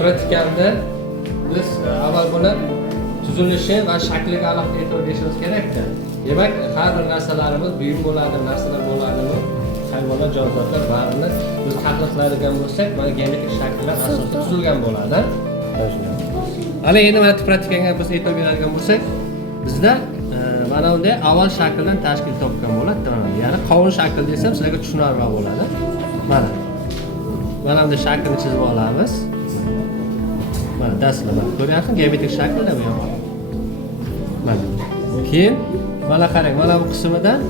Pratikanda biz avval buni tuzilishi va shakliga alohida e'tibor berishimiz kerak-da. Demak, har bir narsalarimiz buyum bo'ladi, narsalar bo'ladimi, hayvonlar, jonzotlar barini biz tahlil qiladigan bo'lsak, mana geometrik shakllar asosida tuzilgan bo'ladi. Ana endi mana pratikanga biz e'tibor beradigan bo'lsak, bizda mana bunday avval shakldan tashkil topgan bo'ladi. Ya'ni qovun shakl desam sizlarga tushunarliroq bo'ladi. Mana bunday shaklni chizib olamiz. Mana dastlab ko'ryapsizmi? Geometrik shaklda bu ham. Mana. Keyin mana qarang, mana bu qismidan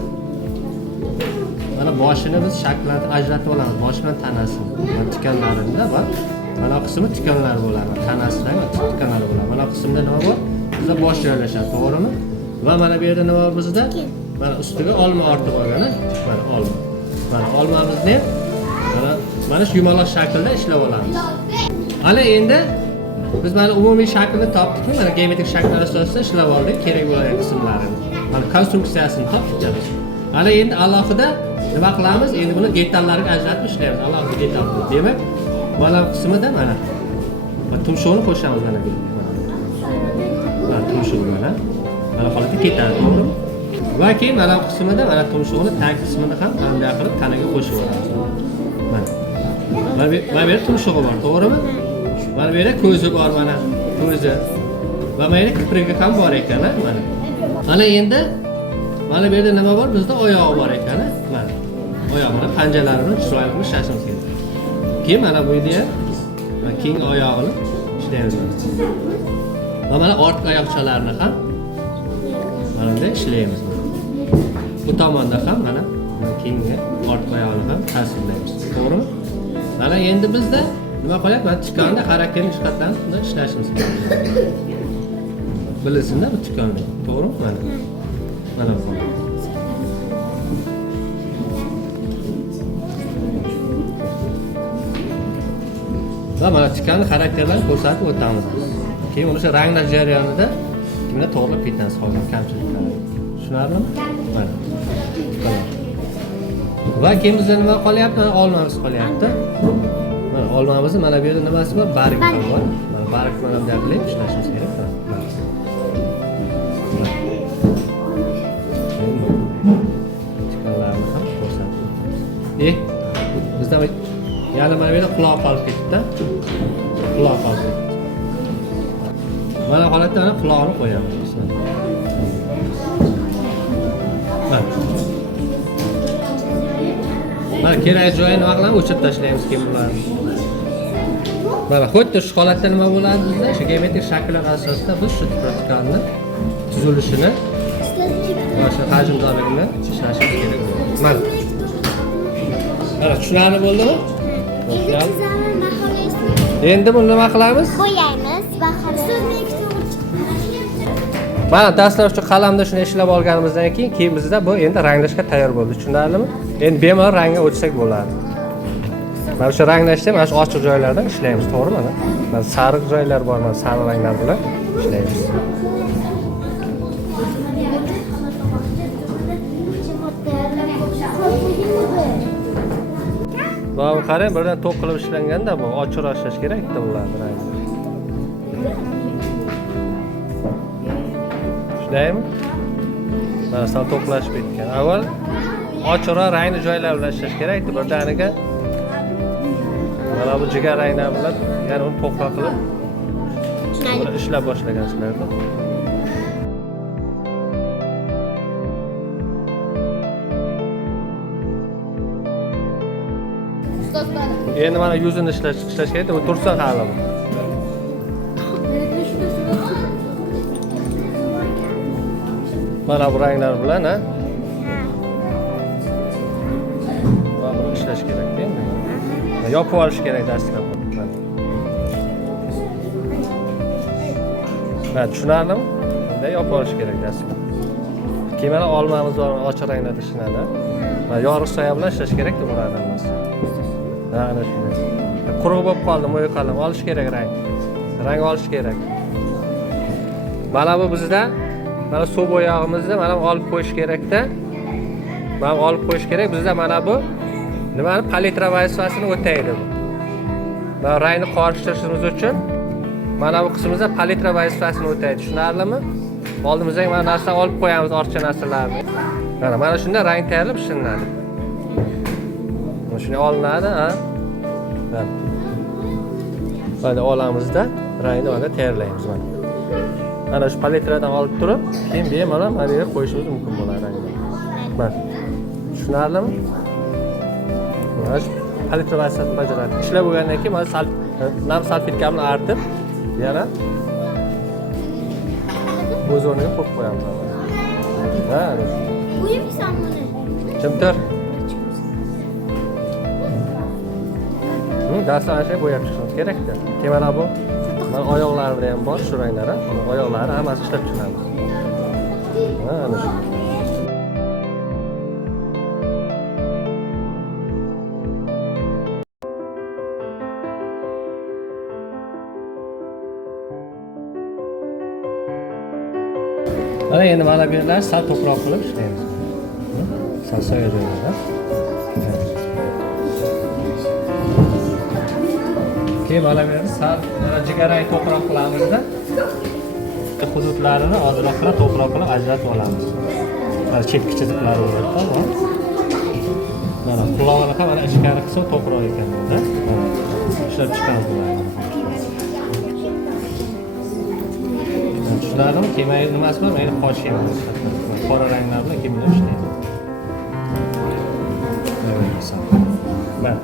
mana boshini biz shakllantirib ajratib olamiz. Bosh bilan tanasini. Mana tikanlarida bor. Mana bu qismi tikanlar bo'ladi. Tanasida tikanlar bo'ladi. Mana bu qismda nima bor? Bizda bosh joylashadi, to'g'rimi? Va mana bu yerda nima bor bizda? Mana ustiga olma ortib olgan, mana olma. Mana olmamizni mana shu yumaloq shaklda ishlab olamiz. Ana endi biz mana umumiy shaklni topdikmi? Mana geometrik shakllar asosida ishlab oldik, kerak bo'lgan qismlarini. Mana konstruksiyasini topdik. Ana endi alohida nima qilamiz? Endi buni detallarga ajratib ishlaymiz. Alohida detal. Demak, mana bu qismida mana tumshug'ini qo'shamiz mana bu. Mana tumshug'i mana. Mana holatda ketadi, to'g'rimi? Va keyin mana bu qismida mana tumshug'ini tag qismini ham qanday qilib tanaga qo'shib olamiz. Mana. Mana bu yerda tumshug'i bor, to'g'rimi? Mana bu yerda ko'zi bor, mana ko'zi. Va mana yerda kiprigi ham bor ekan, mana. Mana endi mana bu yerda nima bor? Bizda oyog'i bor ekan, mana. Oyoq mana panjalarini chiroyli qilib ishlashimiz kerak. Keyin mana bu yerda ham keng oyog'ini ishlaymiz. Va mana ortki oyoqchalarini ham mana bunday ishlaymiz. Bu tomonda ham mana keyingi ortki oyog'ini ham tasvirlaymiz. To'g'rimi? Mana endi bizda nima qilyapmiz? Tikonni xarakterli jihatlarni bunday ishlashimiz kerak. Bilasizda bu tikonni, to'g'rimi? Mana. Mana bu. Va mana tikonni xarakterlarini ko'rsatib o'tamiz. Keyin o'sha ranglash jarayonida kimga to'g'rilab ketamiz, hozir kamchiliklarni. Tushunarlimi? Mana. Va keyin bizda nima qolyapti? Olmamiz qolyapti. Mana olmamizni mana bu yerda nimasi bor? Barg bor. Mana barg bilan bunday qilib ishlashimiz kerak. Tikanlarni ham ko'rsatib o'tamiz. Bizda yana mana bu yerda quloq qolib ketdi-da. Quloq qolib ketdi. Mana holatda mana quloqni qo'yamiz. Mana kerak joyini nima qilamiz? O'chirib tashlaymiz keyin bularni. Mana xuddi shu holatda nima bo'ladi bizda? Shu geometrik shakllar asosida biz shu pratikani tuzilishini va shu hajmdorligini ishlashimiz kerak bo'ladi. Mana. Mana tushunarli bo'ldimi? Endi buni nima qilamiz? Bo'yaymiz va mana dastlab shu qalamda shuni ishlab olganimizdan keyin bizda bu endi ranglashga tayyor bo'ldi. Tushunarlimi? Endi bemalol rangga o'tsak bo'ladi. Mana shu ranglashda mana shu ochiq joylardan ishlaymiz, to'g'rimi? Mana sariq joylar bor, mana sariq ranglar bilan ishlaymiz. Bu qarang, birdan to'q qilib ishlanganda bu ochiqroq ishlash kerak-da bularni rangi. Ishlaymi? Mana sal to'qlashib ketgan. Avval ochiqroq rangli joylar bilan ishlash kerak-da, birdaniga mana bu jigar ranglar bilan yana uni to'qroq qilib ishlab boshlagansizlarda. Endi mana yuzini ishlash kerak, bu tursa hali. Mana bu ranglar bilan, ha? Va buni ishlash kerak endi. Yopib olish kerak dastlab. Ha, tushunarlimi? Bunday yopib olish kerak dastlab. Keyin mana olmamiz bor, ochiq ranglarda ishlanadi. Mana yorug' soya bilan ishlash kerak-da bularni hammasi. Ha, ana shunday. Quruq bo'lib qoldi, mo'y qalam olish kerak rang. Rang olish kerak. Mana bu bizda mana suv bo'yog'imizni mana olib qo'yish kerak-da. Mana olib qo'yish kerak. Bizda mana bu nimani palitra vazifasini o'taydi bu. va rangni qorishtirishimiz uchun mana bu qismimizda palitra vazifasini o'taydi, tushunarlimi? Oldimizga mana narsa olib qo'yamiz, ortiqcha narsalarni. Mana shunda rang tayyorlab ishlanadi. Mana shunday olinadi, ha. Mana olamizda rangni mana tayyorlaymiz mana. Mana shu palitradan olib turib, keyin bemalol mana yerga qo'yishimiz mumkin bo'ladi rangni. Mana. Tushunarlimi? Mana shu palitra vazifasini bajaradi. Ishlab bo'lgandan keyin mana nam salfetkamni artib, yana o'z o'rniga qo'yib qo'yamiz. Ha. Bo'yaysan buni. Chimtir. Darsdan shay bo'yab chiqishimiz kerak-da. Keyin bu mana oyoqlarida ham bor shu ranglar, oyoqlari hammasi ishlab chiqamiz. Ha, ana shu. Mana endi mana bu yerlar sal to'proq qilib ishlaymiz. Sal soya joylarda. Keyin mana bu yerni sal jigarrang to'proq qilamizda. Hududlarini ozroqroq to'proq qilib ajratib olamiz. Mana chekki chiziqlari bor. Mana qulog'ini ham mana ichkari qismi to'proq ekan bunda. Ishlab chiqamiz bularni. Tushunarlimi? Keyin nimasi bor? Mana qochiymiz. Qora ranglar bilan keyin ishlaymiz. Mana.